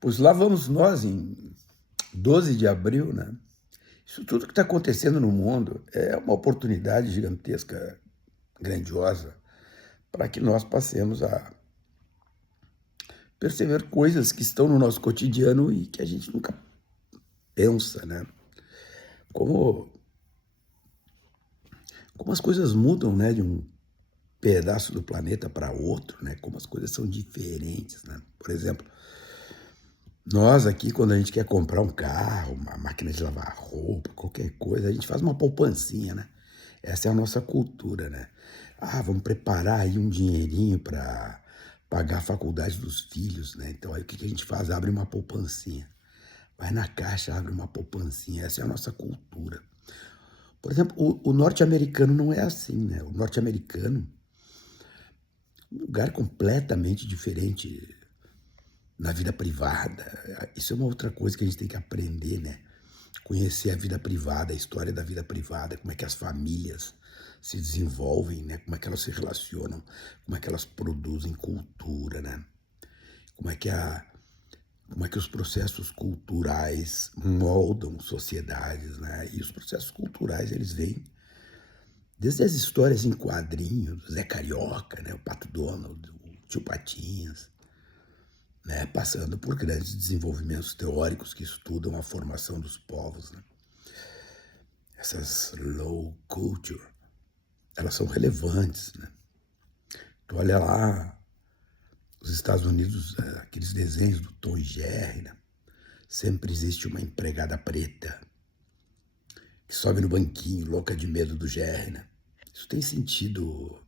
Pois lá vamos nós em 12 de abril, né? Isso tudo que está acontecendo no mundo é uma oportunidade gigantesca, grandiosa, para que nós passemos a perceber coisas que estão no nosso cotidiano e que a gente nunca pensa, né? Como, como as coisas mudam, né, de um pedaço do planeta para outro, né? Como as coisas são diferentes, né? Por exemplo, nós aqui, quando a gente quer comprar um carro, uma máquina de lavar roupa, qualquer coisa, a gente faz uma poupancinha, né? Essa é a nossa cultura, né? Ah, vamos preparar aí um dinheirinho para pagar a faculdade dos filhos, né? Então aí o que que a gente faz? Abre uma poupancinha. Vai na caixa, abre uma poupancinha. Essa é a nossa cultura. Por exemplo, o norte-americano não é assim, né? O norte-americano, um lugar completamente diferente na vida privada. Isso é uma outra coisa que a gente tem que aprender, né? Conhecer a vida privada, a história da vida privada, como é que as famílias se desenvolvem, né? Como é que elas se relacionam, como é que elas produzem cultura, né? Como é que como é que os processos culturais moldam sociedades, né? E os processos culturais, eles vêm desde as histórias em quadrinhos, Zé Carioca, né? O Pato Donald, o Tio Patinhas, né? Passando por grandes desenvolvimentos teóricos que estudam a formação dos povos, né? Essas low culture, elas são relevantes, né? Tu olha lá, os Estados Unidos, aqueles desenhos do Tom e Jerry, né? Sempre existe uma empregada preta que sobe no banquinho, louca de medo do Jerry, né? Isso tem sentido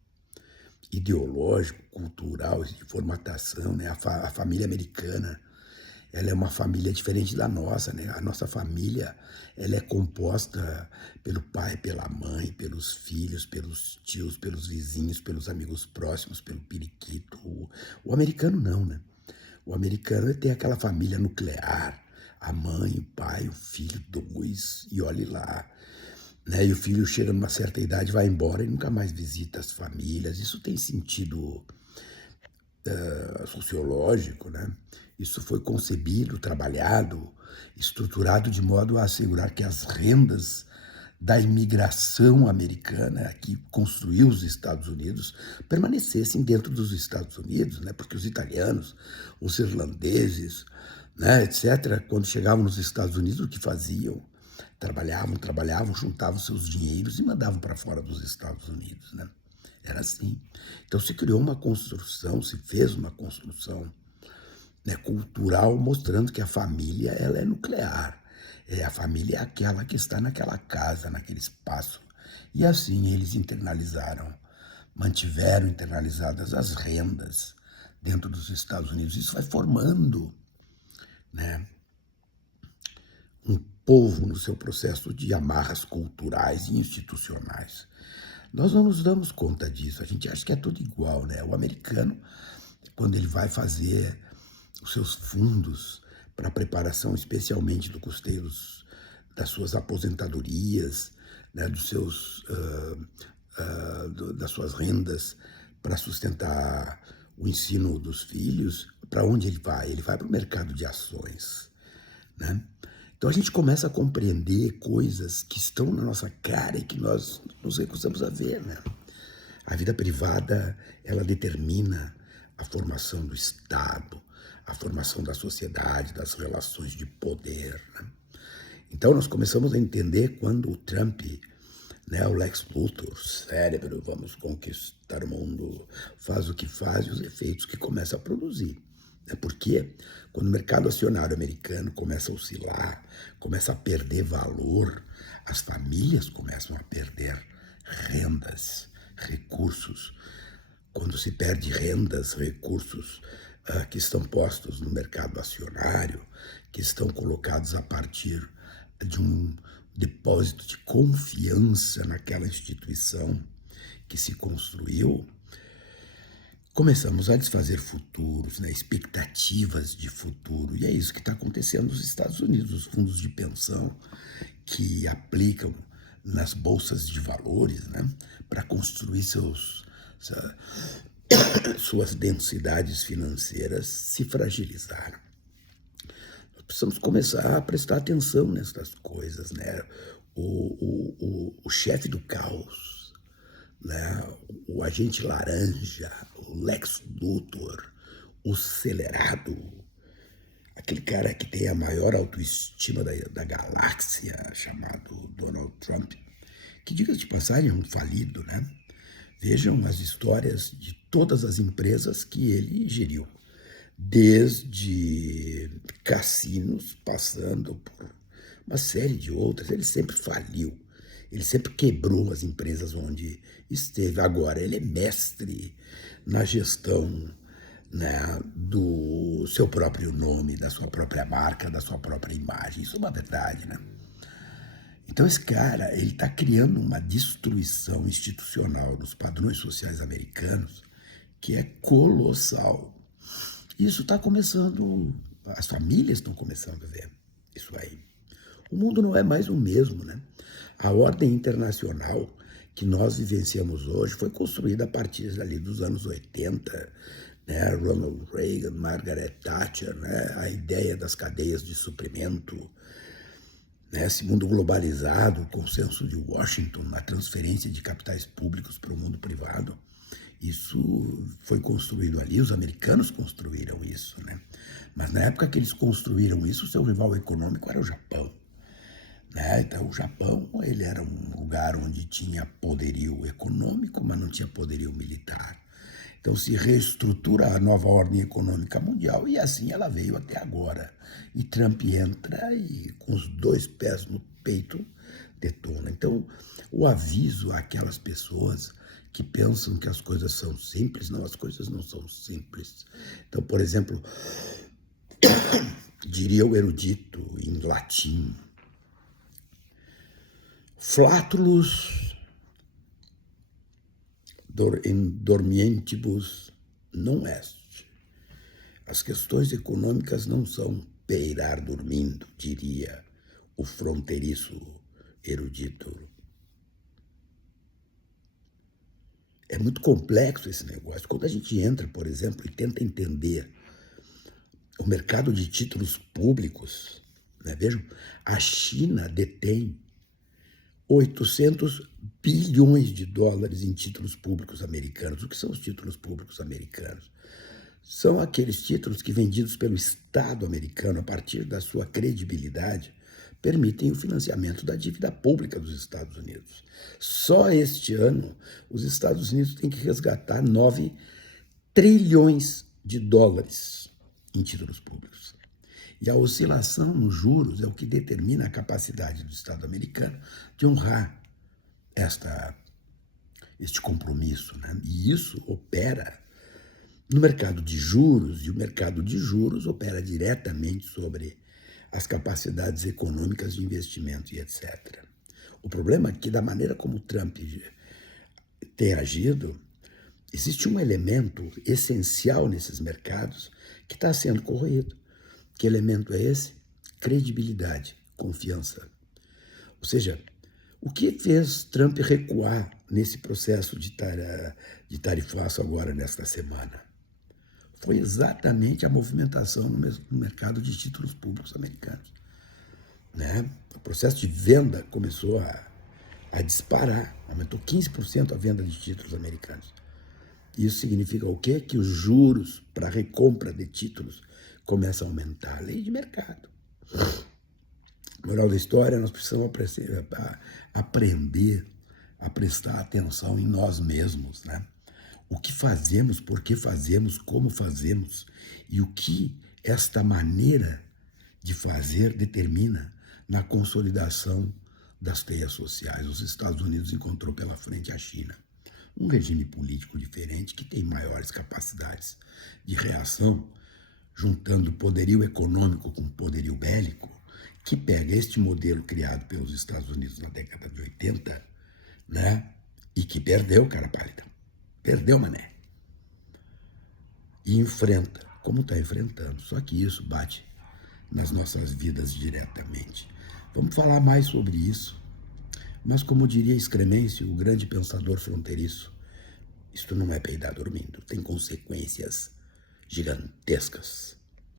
ideológico, cultural, de formatação, né? A família americana, ela é uma família diferente da nossa, né? A nossa família, ela é composta pelo pai, pela mãe, pelos filhos, pelos tios, pelos vizinhos, pelos amigos próximos, pelo periquito. O americano não, né? O americano tem aquela família nuclear, a mãe, o pai, o filho, dois, e olhe lá, né? E o filho chega numa certa idade, vai embora e nunca mais visita as famílias. Isso tem sentido sociológico, né? Isso foi concebido, trabalhado, estruturado de modo a assegurar que as rendas da imigração americana que construiu os Estados Unidos permanecessem dentro dos Estados Unidos, né? Porque os italianos, os irlandeses, né, etc., quando chegavam nos Estados Unidos, o que faziam? Trabalhavam, juntavam seus dinheiros e mandavam para fora dos Estados Unidos, né? Era assim. Então se criou uma construção, se fez uma construção, né, cultural, mostrando que a família ela é nuclear. A família é aquela que está naquela casa, naquele espaço. E assim eles internalizaram, mantiveram internalizadas as rendas dentro dos Estados Unidos. Isso vai formando, né, um povo no seu processo de amarras culturais e institucionais. Nós não nos damos conta disso, a gente acha que é tudo igual, né? O americano, quando ele vai fazer os seus fundos para a preparação, especialmente do custeio das suas aposentadorias, né, das suas rendas para sustentar o ensino dos filhos, para onde ele vai? Ele vai para o mercado de ações, né? Então a gente começa a compreender coisas que estão na nossa cara e que nós nos recusamos a ver, né? A vida privada, ela determina a formação do Estado, a formação da sociedade, das relações de poder, né? Então nós começamos a entender quando o Trump, né, o Lex Luthor, cérebro, vamos conquistar o mundo, faz o que faz e os efeitos que começa a produzir. É porque quando o mercado acionário americano começa a oscilar, começa a perder valor, as famílias começam a perder rendas, recursos. Quando se perde rendas, recursos que estão postos no mercado acionário, que estão colocados a partir de um depósito de confiança naquela instituição que se construiu, começamos a desfazer futuros, né, expectativas de futuro. E é isso que está acontecendo nos Estados Unidos. Os fundos de pensão que aplicam nas bolsas de valores, né, para construir suas densidades financeiras se fragilizaram. precisamos começar a prestar atenção nessas coisas, né? O chefe do caos, né? O agente laranja, o Lex Luthor, o acelerado, aquele cara que tem a maior autoestima da galáxia, chamado Donald Trump, que, diga-se de passagem, é um falido, né? Vejam as histórias de todas as empresas que ele geriu, desde cassinos, passando por uma série de outras. Ele sempre faliu, ele sempre quebrou as empresas onde esteve. Agora, ele é mestre na gestão, né, do seu próprio nome, da sua própria marca, da sua própria imagem. Isso é uma verdade, né? Então esse cara, ele está criando uma destruição institucional nos padrões sociais americanos que é colossal. Isso está começando, as famílias estão começando a ver isso aí. O mundo não é mais o mesmo, né? A ordem internacional que nós vivenciamos hoje foi construída a partir ali dos anos 80, né? Ronald Reagan, Margaret Thatcher, né? A ideia das cadeias de suprimento, né? Esse mundo globalizado, o consenso de Washington, a transferência de capitais públicos para o mundo privado, isso foi construído ali, os americanos construíram isso, né? Mas na época que eles construíram isso, o seu rival econômico era o Japão, né? Então o Japão, ele era um lugar onde tinha poderio econômico, mas não tinha poderio militar. Então se reestrutura a nova ordem econômica mundial e assim ela veio até agora. E Trump entra e com os dois pés no peito detona. Então o aviso àquelas pessoas que pensam que as coisas são simples, não, as coisas não são simples. Então, por exemplo, diria o erudito em latim, Flatulus in dormientibus non est. As questões econômicas não são peirar dormindo, diria o fronteiriço erudito. É muito complexo esse negócio. Quando a gente entra, por exemplo, e tenta entender o mercado de títulos públicos, né? Vejam, a China detém 800 bilhões de dólares em títulos públicos americanos. O que são os títulos públicos americanos? São aqueles títulos que, vendidos pelo Estado americano a partir da sua credibilidade, permitem o financiamento da dívida pública dos Estados Unidos. Só este ano, os Estados Unidos têm que resgatar 9 trilhões de dólares em títulos públicos. E a oscilação nos juros é o que determina a capacidade do Estado americano de honrar este compromisso, né? E isso opera no mercado de juros, e o mercado de juros opera diretamente sobre as capacidades econômicas de investimento e etc. O problema é que, da maneira como Trump tem agido, existe um elemento essencial nesses mercados que está sendo corroído. Que elemento é esse? Credibilidade, confiança. Ou seja, o que fez Trump recuar nesse processo de tarifaço agora nesta semana? Foi exatamente a movimentação no mercado de títulos públicos americanos, né? O processo de venda começou a disparar, aumentou 15% a venda de títulos americanos. Isso significa o quê? Que os juros para recompra de títulos começam a aumentar. A lei de mercado. Moral da história, nós precisamos aprender a prestar atenção em nós mesmos, né? O que fazemos, por que fazemos, como fazemos e o que esta maneira de fazer determina na consolidação das teias sociais. Os Estados Unidos encontrou pela frente a China, um regime político diferente que tem maiores capacidades de reação, juntando poderio econômico com poderio bélico, que pega este modelo criado pelos Estados Unidos na década de 80, né? E que perdeu, cara pálida. Perdeu, mané. E enfrenta, como está enfrentando. Só que isso bate nas nossas vidas diretamente. Vamos falar mais sobre isso. Mas, como diria Scremencio, o grande pensador fronteiriço, isto não é peidar dormindo, tem consequências gigantescas.